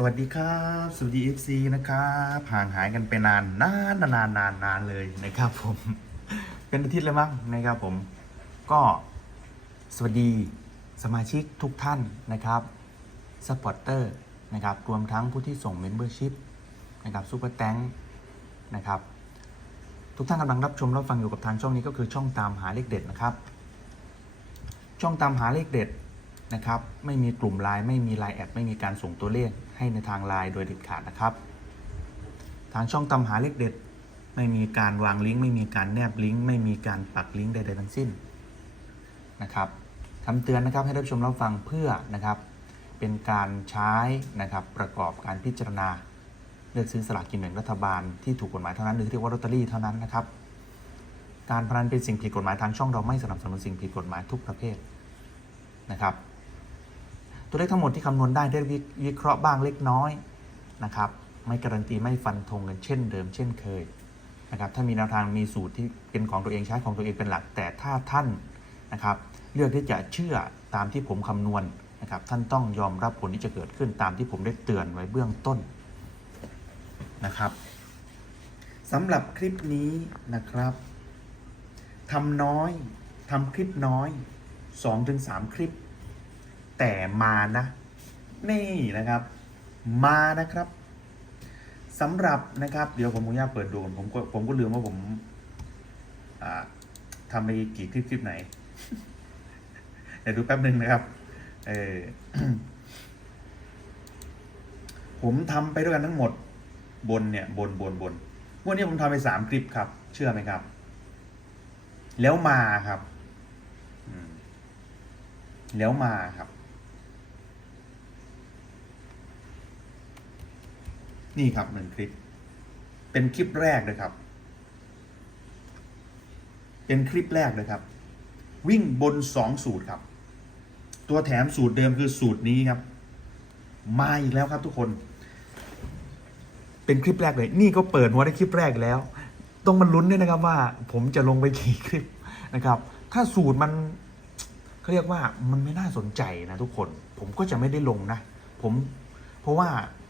สวัสดีครับ สวัสดี FC นะครับห่างหายกันไปนานนานนานนานนานเลยนะครับผม เป็นอาทิตย์เลยมั้งนะครับผม ก็สวัสดีสมาชิกทุกท่านนะครับสปอร์เตอร์นะครับรวมทั้งผู้ที่ส่งเมมเบอร์ชิพนะครับซูเปอร์แตงนะครับทุกท่านกำลังรับชมรับฟังอยู่กับทางช่องนี้ก็คือช่องตามหาเลขเด็ดนะครับ ช่องตามหาเลขเด็ด นะครับไม่มีกลุ่มไลน์ไม่มีไลน์แอดไม่มีการส่งตัวเลขให้ในทางไลน์โดยเด็ดขาดนะครับ ทางช่องตามหาเลขเด็ด ไม่มีการวางลิงก์ไม่มีการแนบลิงก์ไม่มีการปักลิงก์ใดๆทั้งสิ้นนะครับคำเตือนนะครับให้รับชมรับฟังเพื่อนะครับ เป็นการใช้นะครับประกอบการพิจารณาเลือกซื้อสลากกินแบ่งรัฐบาลที่ถูกกฎหมายเท่านั้นหรือที่เรียกว่าลอตเตอรี่เท่านั้นนะครับ การพนันเป็นสิ่งผิดกฎหมายทางช่องเราไม่สนับสนุนสิ่งผิดกฎหมายทุกประเภทนะครับ ตัวเลขทั้งหมดที่คำนวณได้ได้วิวิเคราะห์บ้างเล็กน้อยนะครับ ไม่การันตีไม่ฟันธงกันเช่นเดิมเช่นเคยนะครับถ้ามีแนวทางมีสูตรที่เป็นของตัวเองใช้ของตัวเองเป็นหลัก แต่ถ้าท่านนะครับ เลือกที่จะเชื่อตามที่ผมคำนวณนะครับ ท่านต้องยอมรับผลที่จะเกิดขึ้นตามที่ผมได้เตือนไว้เบื้องต้นนะครับสำหรับคลิปนี้นะครับทำน้อยทำคลิปน้อย 2-3 คลิป แต่มานะ นี่นะครับ มานะครับสำหรับนะครับ เดี๋ยวผมขออนุญาตเปิดดูผมก็ผมก็ลืมว่าผมทำไปกี่คลิปคลิปไหนเดี๋ยวดูแป๊บหนึ่งนะครับ เออผมทำไปด้วยกันทั้งหมดบนเนี่ยบนบนบนวันนี้ผมทำไปสามคลิปครับ เชื่อไหมครับ แล้วมาครับแล้วมาครับ นี่ครับหนึ่งคลิป เป็นคลิปแรกเลยครับ เป็นคลิปแรกเลยครับ วิ่งบนสองสูตรครับ ตัวแถมสูตรเดิมคือสูตรนี้ครับ มาอีกแล้วครับทุกคน เป็นคลิปแรกเลย นี่ก็เปิดหัวได้คลิปแรกแล้ว ต้องมันลุ้นด้วยนะครับว่า ผมจะลงไปกี่คลิปนะครับ ถ้าสูตรมันเขาเรียกว่ามันไม่น่าสนใจนะทุกคน ผมก็จะไม่ได้ลงนะ ผมเพราะว่า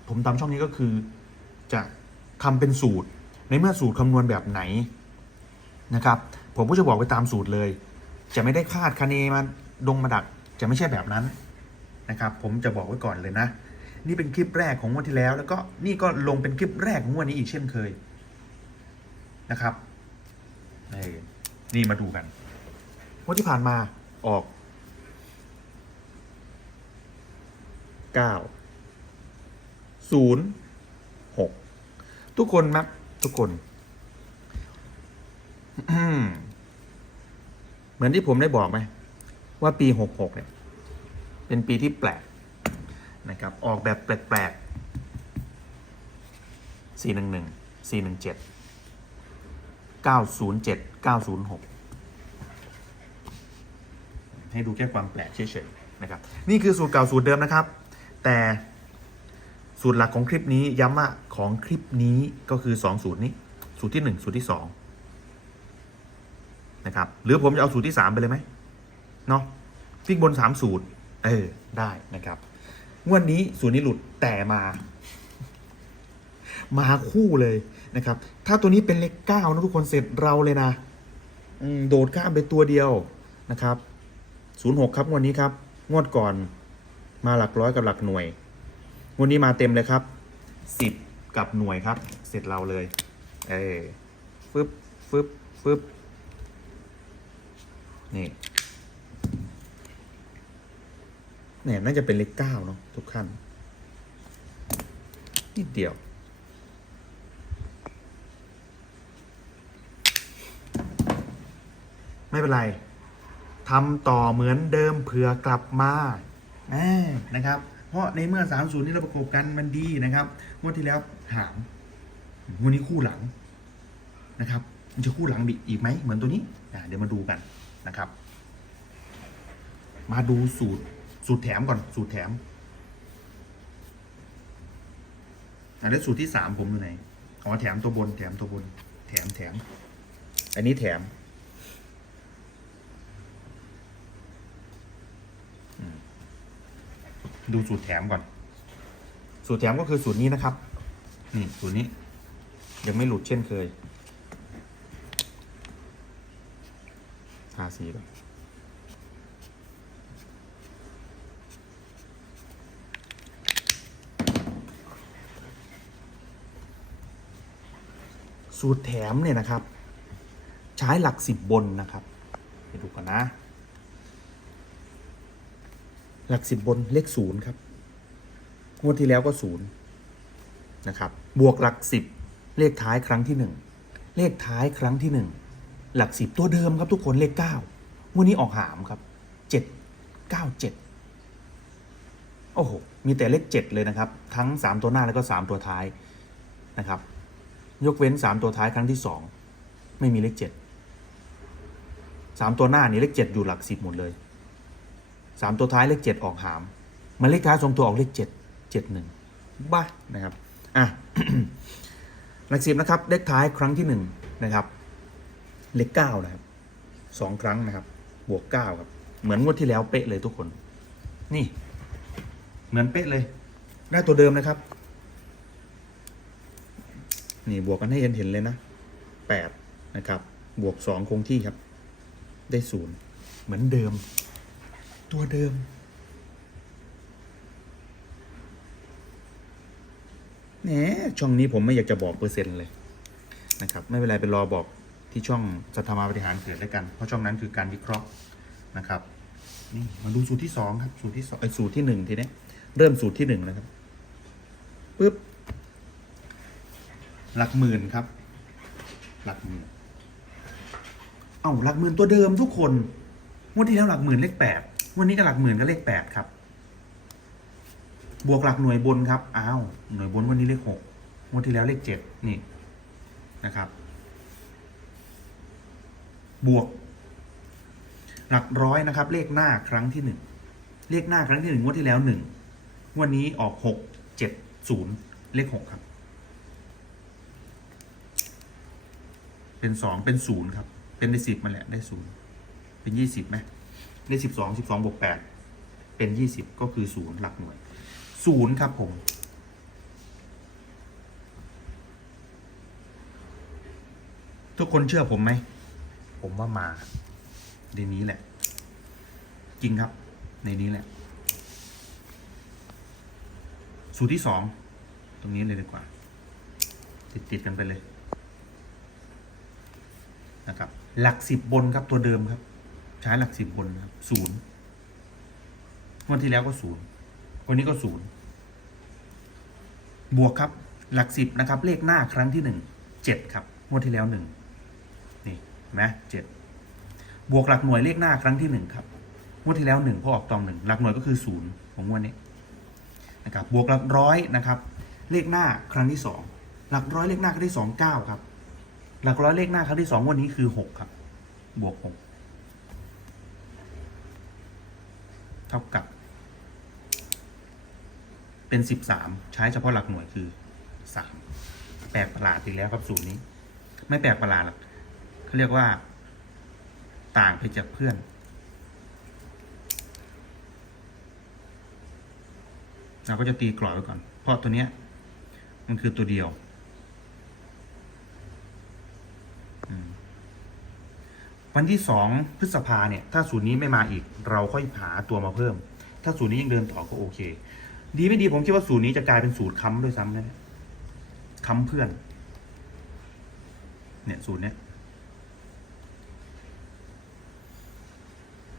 ผมทำช่องนี้ก็คือ จะทำเป็นสูตร ในเมื่อสูตรคำนวณแบบไหนนะครับ ผมก็จะบอกไปตามสูตรเลย จะไม่ได้คาดคะเนมาดงมาดักจะไม่ใช่แบบนั้นนะครับ ผมจะบอกไว้ก่อนเลยนะ นี่เป็นคลิปแรกของวันที่แล้ว แล้วก็นี่ก็ลงเป็นคลิปแรกของวันนี้อีกเช่นเคยนะครับนี่มาดูกันวันที่ผ่านมาออกเก้าศูนย์ หกทุกคนครับทุกคน เหมือนที่ผมได้บอกไหม ว่าปีหกหกเนี่ย เป็นปีที่แปลกนะครับ ออกแบบแปลกๆสี่หนึ่งหนึ่งสี่หนึ่งเจ็ดเก้าศูนย์เจ็ดเก้าศูนย์หกให้ดูแค่ความแปลกเฉยๆนะครับ นี่คือสูตรเก่าสูตรเดิมนะครับ แต่ สูตรหลักของคลิปนี้ย้ำว่าของคลิปนี้ก็คือสองสูตรนี้ สูตรที่หนึ่งสูตรที่สองนะครับหรือผมจะเอาสูตรที่สามไปเลยไหมเนาะฟิกบนสามสูตร เออ ได้นะครับงวดนี้สูตรนี้หลุดแต่มา มาคู่เลยนะครับ ถ้าตัวนี้เป็นเลขเก้านะทุกคนเสร็จเราเลยนะโดดข้ามไปตัวเดียวนะครับศูนย์หกครับงวดนี้ครับ งวดก่อนมาหลักร้อยกับหลักหน่วย งวดนี้มาเต็มเลยครับสิบกับหน่วยครับ เสร็จเราเลย เออฟึบฟึบฟึบนี่เนี่ยน่าจะเป็นเลขเก้าเนาะทุกขั้นนิดเดียว ไม่เป็นไรทำต่อเหมือนเดิมเผื่อกลับมาแน่นะครับ เพราะในเมื่อ 30 นี่เราประกบกันมันดีนะครับงวดที่แล้วหางงวดนี้คู่หลังนะครับ มันจะคู่หลังอีกไหมเหมือนตัวนี้เดี๋ยวมาดูกันนะครับ มาดูสูตรสูตรแถมก่อนสูตรแถมอะแล้วสูตรที่สามผมอยู่ไหนอ๋อแถมตัวบน แถมตัวบน แถมแถม อันนี้แถม ดูสูตรแถมก่อน สูตรแถมก็คือสูตรนี้นะครับ นี่สูตรนี้ ยังไม่หลุดเช่นเคยทาสีก่อนสูตรแถมเนี่ยนะครับ ใช้หลักสิบบนนะครับ ไปดูกันนะ หลักสิบบนเลขศูนย์ครับงวดที่แล้วก็ศูนย์นะครับ บวกหลักสิบเลขท้ายครั้งที่หนึ่งเลขท้ายครั้งที่หนึ่งหลักสิบตัวเดิมครับทุกคนเลขเก้างวดนี้ออกหามครับเจ็ดเก้าเจ็ดโอ้โห มีแต่เลขเจ็ดเลยนะครับ ทั้งสามตัวหน้าแล้วก็สามตัวท้ายนะครับ ยกเว้นสามตัวท้ายครั้งที่สองไม่มีเลขเจ็ดสามตัวหน้านี่เลขเจ็ดอยู่หลักสิบหมดเลย สามตัวท้ายเลขเจ็ดออกหามมันเลขท้ายสองตัวออกเลขเจ็ดเจ็ดหนึ่งบ้านะครับอะหลักสิบนะครับเลขท้ายครั้งที่หนึ่งนะครับ เลขเก้านะครับสองครั้งนะครับ บวกเก้าครับ เหมือนงวดที่แล้วเป๊ะเลยทุกคน นี่ เหมือนเป๊ะเลยได้ตัวเดิมนะครับ นี่บวกกันให้เห็นเห็นเลยนะแปดนะครับ บวกสองคงที่ครับ ได้ศูนย์เหมือนเดิม ตัวเดิมแหมช่องนี้ผมไม่อยากจะบอกเปอร์เซ็นต์เลยนะครับ ไม่เป็นไรไปรอบอกที่ช่องสัทธามาบริหารเกิดแล้วกัน เพราะช่องนั้นคือการวิเคราะห์นะครับนี่มาดูสูตรที่สองครับ สูตรที่สองไอ้สูตรที่หนึ่งทีนี้เริ่มสูตรที่หนึ่งนะครับปึ๊บหลักหมื่นครับ หลักหมื่น เอ้าหลักหมื่นตัวเดิมทุกคนงวดที่แล้วหลักหมื่นเลขแปด วันนี้ก็หลักหมื่นก็เลขแปดครับ บวกหลักหน่วยบนครับ อ้าว หน่วยบนวันนี้เลขหกงวดที่แล้วเลขเจ็ดนี่นะครับ บวก หลักร้อยนะครับ เลขหน้าครั้งที่หนึ่งเลขหน้าครั้งที่หนึ่งงวดที่แล้วหนึ่งวันนี้ออกหกเจ็ดศูนย์เลขหกครับ เป็นสองเป็นศูนย์ครับ เป็นในสิบมาแหละได้ศูนย์เป็นยี่สิบไหม ได้สิบสองสิบสองบวกแปดเป็นยี่สิบก็คือศูนย์หลักหน่วยศูนย์ครับผม ทุกคนเชื่อผมไหม ผมว่ามา ในนี้แหละ จริงครับ ในนี้แหละ สูตรที่สอง ตรงนี้เลยดีกว่า ติดติดกันไปเลยนะครับ หลักสิบบนครับตัวเดิมครับ ใช้หลักสิบบนนะครับศูนย์วันที่แล้วก็ศูนย์วันนี้ก็ศูนย์บวกครับ หลักสิบนะครับ เลขหน้าครั้งที่หนึ่งเจ็ดครับงวดที่แล้วหนึ่งนี่นไหมเจ็ดบวกหลักหน่วยเลขหน้าครั้งที่หนึ่งครับงวดที่แล้วหนึ่งพอออกตองหนึ่งหลักหน่วยก็คือศูนย์ของงวดนี้นะครับ บวกหลักร้อยนะครับ เลขหน้าครั้งที่สองหลักร้อยเลขหน้าครั้งที่สองเก้าครับ หลักร้อยเลขหน้าครั้งที่สองวันนี้คือหกครับ บวกหก เท่ากับ เป็นสิบสามใช้เฉพาะหลักหน่วยคือสามแปลกประหลาดอีกแล้วครับสูตรนี้ ไม่แปลกประหลาดหรอกเขาเรียกว่า ต่างไปจากเพื่อน เราก็จะตีกรอบไว้ก่อน เพราะตัวเนี้ย มันคือตัวเดียว อืม วันที่สองพฤษภาเนี่ย ถ้าสูตรนี้ไม่มาอีก เราค่อยหาตัวมาเพิ่ม ถ้าสูตรนี้ยังเดินต่อก็โอเค ดีไม่ดีผมคิดว่าสูตรนี้จะกลายเป็นสูตรค้ำด้วยซ้ำนะค้ำเพื่อน เนี่ยสูตรเนี้ย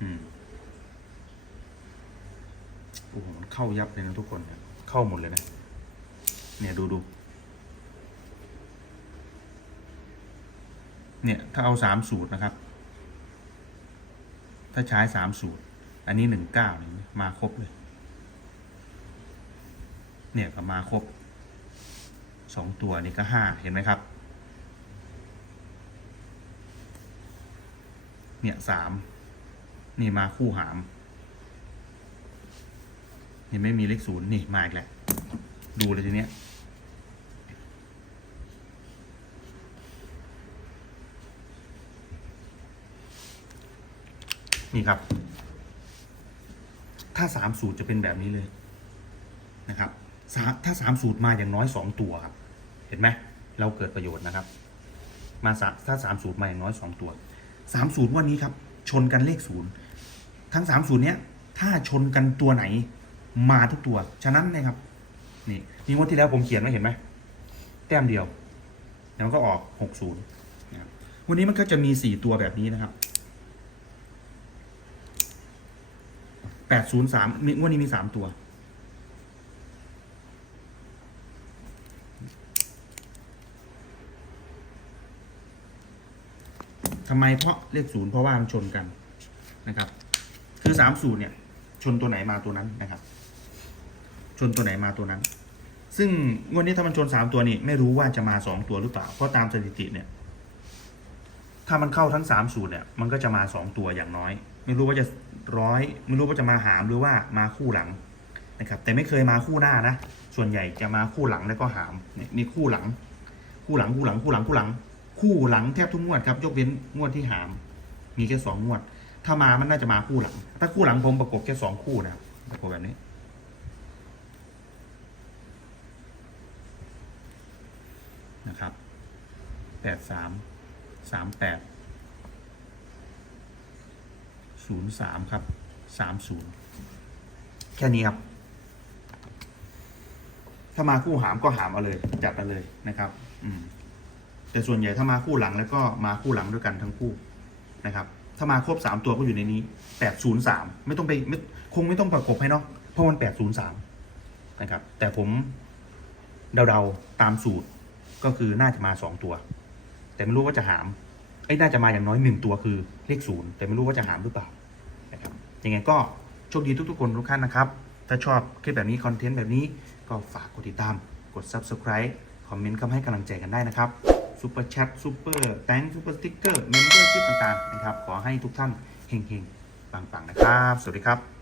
อืมโอ้โหมันเข้ายับเลยนะทุกคนเข้าหมดเลยนะ เนี่ยดูดูเนี่ย ถ้าเอาสามสูตรนะครับ ถ้าใช้สามสูตร อันนี้หนึ่งเก้าเนี่ยมาครบเลย เนี่ยก็มาครบสองตัวนี่ก็ห้าเห็นไหมครับ เนี่ยสามนี่มาคู่หาม นี่ไม่มีเลขศูนย์นี่มาอีกแหละ ดูเลยทีเนี้ย นี่ครับ ถ้าสามสูตรจะเป็นแบบนี้เลยนะครับถ้าสามสูตรมาอย่างน้อยสองตัวครับ เห็นไหมเราเกิดประโยชน์นะครับ มาสถ้าสามสูตรมาอย่างน้อยสองตัวสามสูตรวันนี้ครับ ชนกันเลขศูนย์ทั้งสามสูตรเนี้ย ถ้าชนกันตัวไหน มาทุกตัว ฉะนั้นนะครับ นี่นี่งวดที่แล้วผมเขียนไว้เห็นไหมแต้มเดียว แล้วก็ออกหกศูนย์วันนี้มันก็จะมีสี่ตัวแบบนี้นะครับ แปดศูนย์สามมีงวดนี้มีสามตัว ทำไมเพราะเลขศูนย์เพราะว่ามันชนกันนะครับ คือสามสูตรเนี่ย ชนตัวไหนมาตัวนั้นนะครับ ชนตัวไหนมาตัวนั้น ซึ่งงวดนี้ถ้ามันชนสามตัวนี่ไม่รู้ว่าจะมาสองตัวหรือเปล่า เพราะตามสถิติเนี่ย ถ้ามันเข้าทั้งสามสูตรเนี่ย มันก็จะมาสองตัวอย่างน้อย ไม่รู้ว่าจะร้อยไม่รู้ว่าจะมาหามหรือว่ามาคู่หลังนะครับ แต่ไม่เคยมาคู่หน้านะ ส่วนใหญ่จะมาคู่หลังแล้วก็หามเนี่ยนี่คู่หลัง คู่หลังคู่หลังคู่หลังคู่หลัง คู่หลังแทบทุกงวดครับ ยกเว้นงวดที่หาม มีแค่สองงวด ถ้ามามันน่าจะมาคู่หลัง ถ้าคู่หลังผมประกบแค่สองคู่นะประกบแบบนี้นะครับแปดสามสามแปด ศูนย์สามครับสามศูนย์แค่นี้ครับ ถ้ามาคู่หามก็หามเอาเลย จัดเอาเลยนะครับ อืม แต่ส่วนใหญ่ถ้ามาคู่หลังแล้วก็มาคู่หลังด้วยกันทั้งคู่นะครับ ถ้ามาครบสามตัวก็อยู่ในนี้แปดศูนย์สามไม่ต้องไปไม่คงไม่ต้องประกบให้เนาะเพราะมันแปดศูนย์สามนะครับ แต่ผมเดาๆตามสูตรก็คือน่าจะมาสองตัว แต่ไม่รู้ว่าจะหามไอ้น่าจะมาอย่างน้อยหนึ่งตัวคือเลขศูนย์แต่ไม่รู้ว่าจะหามหรือเปล่า ยังไงก็โชคดีทุกๆคนทุกท่านนะครับ ถ้าชอบคลิปแบบนี้คอนเทนต์แบบนี้ก็ฝากกดติดตาม กด subscribe คอมเมนต์คำให้กำลังใจกันได้นะครับซูเปอร์แชทซูเปอร์แตงซูเปอร์สติ๊กเกอร์เมมเบอร์ชิพต่างๆนะครับ ขอให้ทุกท่านเฮงๆปังๆนะครับ สวัสดีครับ